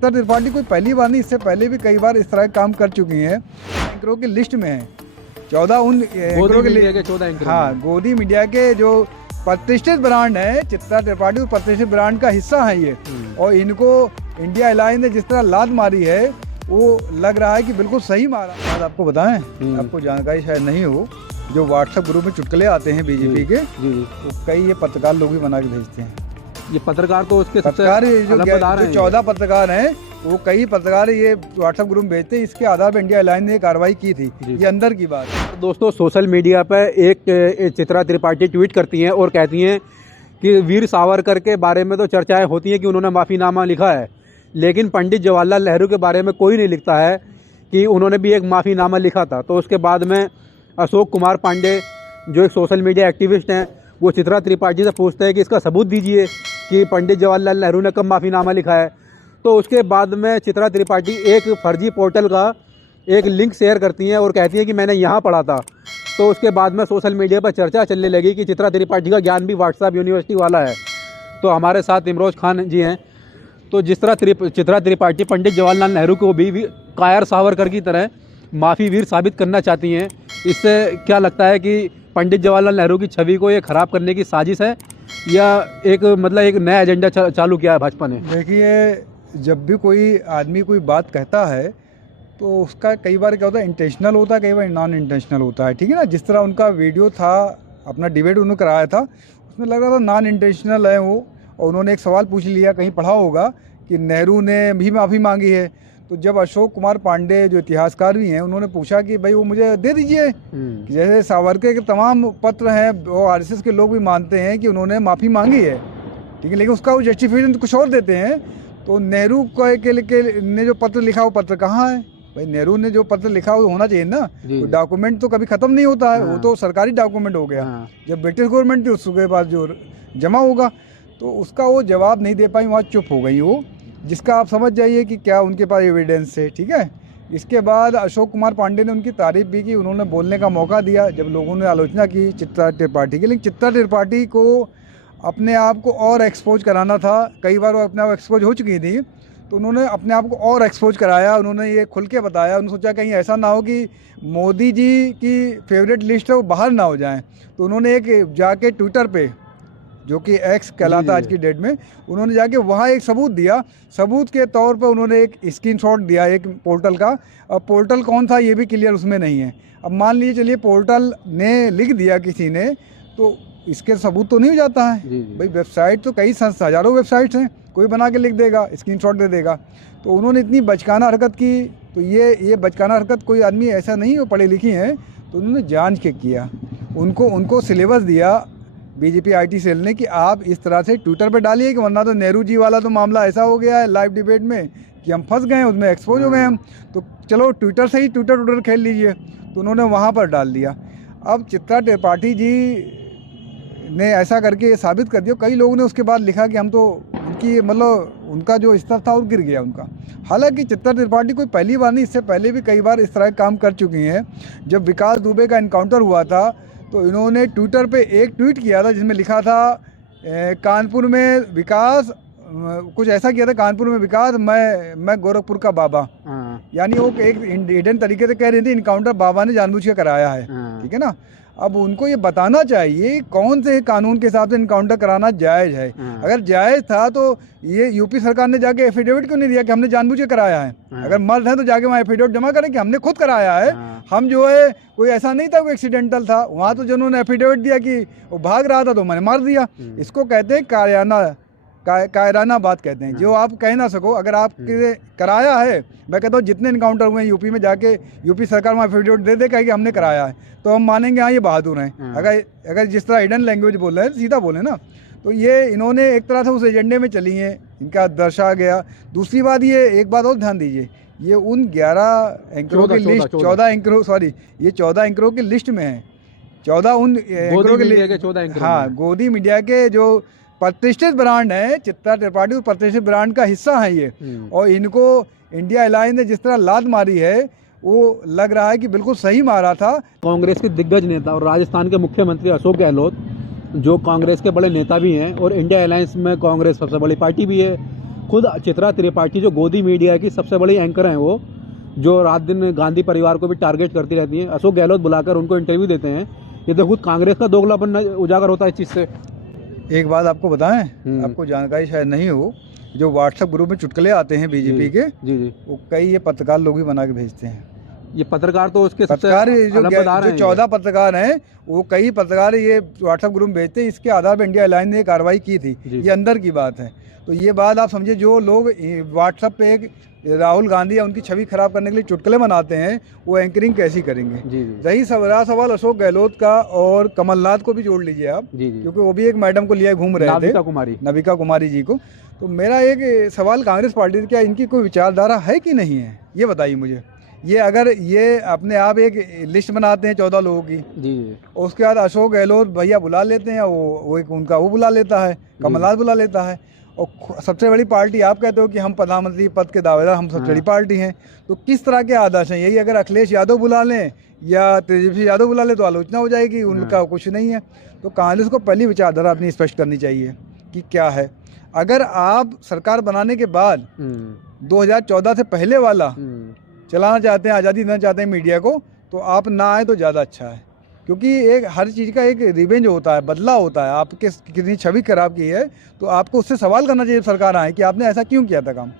चित्रा त्रिपाठी कोई पहली बार नहीं, इससे पहले भी कई बार इस तरह के काम कर चुकी हैं। एंकरों की लिस्ट में है 14 उन एंकरों के 14 एंकर। हाँ, गोदी मीडिया के जो प्रतिष्ठित ब्रांड है, चित्रा त्रिपाठी उस प्रतिष्ठित ब्रांड का हिस्सा है ये। और इनको इंडिया अलायंस ने जिस तरह लात मारी है वो लग रहा है कि बिल्कुल सही मारा। बात आपको बताएं, आपको जानकारी शायद नहीं हो, जो व्हाट्सएप ग्रुप में चुटकुले आते हैं बीजेपी के, तो कई ये पत्रकार लोग ही बना के भेजते हैं। ये पत्रकार तो उसके पत्रकार जो 14 पत्रकार हैं, वो कई पत्रकार ये व्हाट्सएप ग्रुप में भेजते हैं। इसके आधार पर इंडिया अलायंस ने कार्रवाई की थी। ये अंदर की बात है। दोस्तों, सोशल मीडिया पर एक चित्रा त्रिपाठी ट्वीट करती हैं और कहती हैं कि वीर सावरकर के बारे में तो चर्चाएं होती हैं कि उन्होंने माफ़ीनामा लिखा है, लेकिन पंडित जवाहरलाल नेहरू के बारे में कोई नहीं लिखता है कि उन्होंने भी एक माफ़ीनामा लिखा था। तो उसके बाद में अशोक कुमार पांडे, जो एक सोशल मीडिया एक्टिविस्ट हैं, वो चित्रा त्रिपाठी से पूछते हैं कि इसका सबूत दीजिए कि पंडित जवाहरलाल नेहरू ने कब माफ़ीनामा लिखा है। तो उसके बाद में चित्रा त्रिपाठी एक फर्जी पोर्टल का एक लिंक शेयर करती हैं और कहती हैं कि मैंने यहाँ पढ़ा था। तो उसके बाद में सोशल मीडिया पर चर्चा चलने लगी कि चित्रा त्रिपाठी का ज्ञान भी व्हाट्सएप यूनिवर्सिटी वाला है। तो हमारे साथ इमरोज खान जी हैं। तो जिस तरह चित्रा त्रिपाठी पंडित जवाहरलाल नेहरू को भी कायर सावरकर की तरह माफ़ी वीर साबित करना चाहती हैं, इससे क्या लगता है कि पंडित जवाहरलाल नेहरू की छवि को ये ख़राब करने की साजिश है या एक एक नया एजेंडा चालू किया है भाजपा ने? देखिए, जब भी कोई आदमी कोई बात कहता है तो उसका कई बार क्या होता है, इंटेंशनल होता है, कई बार नॉन इंटेंशनल होता है। ठीक है ना, जिस तरह उनका वीडियो था, अपना डिबेट उन्होंने कराया था, उसमें लग रहा था नॉन इंटेंशनल है वो। और उन्होंने एक सवाल पूछ लिया, कहीं पढ़ा होगा कि नेहरू ने भी माफ़ी मांगी है। तो जब अशोक कुमार पांडे जो इतिहासकार भी हैं, उन्होंने पूछा कि भाई वो मुझे दे दीजिए, जैसे सावरकर के तमाम पत्र हैं, वो आरएसएस के लोग भी मानते हैं कि उन्होंने माफ़ी मांगी है, ठीक है, लेकिन उसका वो जस्टिफिकेशन कुछ और देते हैं। तो नेहरू के ने जो पत्र लिखा वो पत्र कहाँ है? भाई नेहरू ने जो पत्र लिखा वो होना चाहिए ना, तो डॉक्यूमेंट तो कभी ख़त्म नहीं होता है, वो तो सरकारी डॉक्यूमेंट हो गया। जब ब्रिटिश गवर्नमेंट थी उसके बाद जो जमा होगा, तो उसका वो जवाब नहीं दे पाई, वहाँ चुप हो गई वो, जिसका आप समझ जाइए कि क्या उनके पास एविडेंस है। ठीक है, इसके बाद अशोक कुमार पांडे ने उनकी तारीफ भी की, उन्होंने बोलने का मौका दिया जब लोगों ने आलोचना की चित्रा त्रिपाठी की। लेकिन चित्रा त्रिपाठी को अपने आप को और एक्सपोज कराना था। कई बार वो अपने आप एक्सपोज हो चुकी थी, तो उन्होंने अपने आप को और एक्सपोज कराया। उन्होंने ये खुल के बताया, उन्होंने सोचा कहीं ऐसा ना हो कि मोदी जी की फेवरेट लिस्ट है वो बाहर ना हो जाए। तो उन्होंने एक जाके ट्विटर पे, जो कि एक्स कहलाता आज की डेट में, उन्होंने जाके वहाँ एक सबूत दिया। सबूत के तौर पर उन्होंने एक स्क्रीनशॉट दिया एक पोर्टल का। अब पोर्टल कौन था ये भी क्लियर उसमें नहीं है। अब मान लीजिए चलिए पोर्टल ने लिख दिया किसी ने, तो इसके सबूत तो नहीं हो जाता है। भाई वेबसाइट तो कई हज़ारों वेबसाइट्स हैं, कोई बना के लिख देगा, स्क्रीनशॉट दे देगा। तो उन्होंने इतनी बचकाना हरकत की। तो ये बचकाना हरकत कोई आदमी ऐसा नहीं हो पढ़े लिखी हैं, तो उन्होंने जांच के किया। उनको सिलेबस दिया बीजेपी आईटी सेल ने कि आप इस तरह से ट्विटर पे डालिए, कि वरना तो नेहरू जी वाला तो मामला ऐसा हो गया है लाइव डिबेट में कि हम फंस गए, उसमें एक्सपोज हो गए हम। तो चलो ट्विटर से ही ट्विटर खेल लीजिए। तो उन्होंने वहाँ पर डाल दिया। अब चित्रा त्रिपाठी जी ने ऐसा करके साबित कर दिया। कई लोगों ने उसके बाद लिखा कि हम तो उनकी मतलब उनका जो स्तर था वो गिर गया उनका। हालांकि चित्रा त्रिपाठी कोई पहली बार नहीं, इससे पहले भी कई बार इस तरह के काम कर चुकी हैं। जब विकास दुबे का इनकाउंटर हुआ था तो इन्होंने ट्विटर पे एक ट्वीट किया था जिसमें लिखा था कानपुर में विकास, कुछ ऐसा किया था, कानपुर में विकास, मैं गोरखपुर का बाबा। यानी वो एक हिडन तरीके से कह रही थी इनकाउंटर बाबा ने जानबूझ के कराया है। ठीक है ना। अब उनको ये बताना चाहिए कौन से कानून के हिसाब से इनकाउंटर कराना जायज़ है। अगर जायज़ था तो ये यूपी सरकार ने जाके एफिडेविट क्यों नहीं दिया कि हमने जानबूझ के कराया है? अगर मर्द है तो जाके वहाँ एफिडेविट जमा करें कि हमने खुद कराया है। हम जो है कोई ऐसा नहीं था, कोई एक्सीडेंटल था। वहाँ तो जिन्होंने एफिडेविट दिया कि वो भाग रहा था तो मैंने मार दिया। इसको कहते हैं कायराना बात कहते हैं, जो आप कह ना सको। अगर आपके कराया है, मैं कहता हूँ जितने इनकाउंटर हुए हैं यूपी में, जाके यूपी सरकार में एफिडेविट दे देगा कि हमने कराया है, तो हम मानेंगे हाँ ये बहादुर हैं। अगर जिस तरह हिडन लैंग्वेज बोल रहे हैं सीधा बोले ना, तो ये इन्होंने एक तरह से उस एजेंडे में चली हैं, इनका दर्शा गया। दूसरी बात, ये एक बात और ध्यान दीजिए, ये उन 11 एंकरों की लिस्ट, 14 एंकरों, सॉरी ये 14 एंकरों की लिस्ट में है। 14 उन एंकरों के लिस्ट, हाँ, गोदी मीडिया के जो प्रतिष्ठित ब्रांड है, चित्रा त्रिपाठी उस प्रतिष्ठित ब्रांड का हिस्सा है ये। और इनको इंडिया अलायंस ने जिस तरह लात मारी है वो लग रहा है कि बिल्कुल सही मारा था। कांग्रेस के दिग्गज नेता और राजस्थान के मुख्यमंत्री अशोक गहलोत, जो कांग्रेस के बड़े नेता भी हैं और इंडिया अलायंस में कांग्रेस सबसे बड़ी पार्टी भी है, खुद चित्रा त्रिपाठी जो गोदी मीडिया की सबसे बड़ी एंकर हैं, वो जो रात दिन गांधी परिवार को भी टारगेट करती रहती हैं, अशोक गहलोत बुलाकर उनको इंटरव्यू देते हैं। ये तो खुद कांग्रेस का दोगलापन उजागर होता है इस चीज़ से। एक बात आपको बताएं, आपको जानकारी शायद नहीं हो, जो व्हाट्सएप ग्रुप में चुटकुले आते हैं बीजेपी के, जी जी, वो कई ये पत्रकार लोग भी बना के भेजते हैं। ये पत्रकार तो उसके सबसे पत्रकार जो अलंबरदार हैं 14 पत्रकार हैं, वो कई पत्रकार ये व्हाट्सएप ग्रुप में भेजते हैं। इसके आधार पर इंडिया अलायंस ने कार्रवाई की थी, ये अंदर की बात है। तो ये बात आप समझिए, जो लोग व्हाट्सएप पे एक राहुल गांधी या उनकी छवि खराब करने के लिए चुटकुले बनाते हैं, वो एंकरिंग कैसी करेंगे। जी जी रही सवाल अशोक गहलोत का, और कमलनाथ को भी जोड़ लीजिए आप, जी जी, क्योंकि वो भी एक मैडम को लिए घूम रहे थे, नविका कुमारी जी को। तो मेरा एक सवाल कांग्रेस पार्टी से, क्या इनकी कोई विचारधारा है कि नहीं है, ये बताइए मुझे। ये अगर ये अपने आप एक लिस्ट बनाते हैं 14 लोगों की, जी जी, और उसके बाद अशोक गहलोत भैया बुला लेते हैं, वो एक उनका वो बुला लेता है, कमलनाथ बुला लेता है, और सबसे बड़ी पार्टी आप कहते हो कि हम प्रधानमंत्री पद के दावेदार, हम सबसे बड़ी पार्टी हैं। तो किस तरह के आदर्श हैं यही? अगर अखिलेश यादव बुला लें या तेजस्वी यादव बुला लें तो आलोचना हो जाएगी, उनका कुछ नहीं है। तो कांग्रेस को पहली विचारधारा अपनी स्पष्ट करनी चाहिए कि क्या है। अगर आप सरकार बनाने के बाद 2014 से पहले वाला चलाना चाहते हैं, आज़ादी देना चाहते हैं मीडिया को, तो आप ना आए तो ज़्यादा अच्छा है। क्योंकि एक हर चीज़ का एक रिवेंज होता है, बदला होता है। आपके कितनी छवि खराब की है, तो आपको उससे सवाल करना चाहिए सरकार आए कि आपने ऐसा क्यों किया था काम।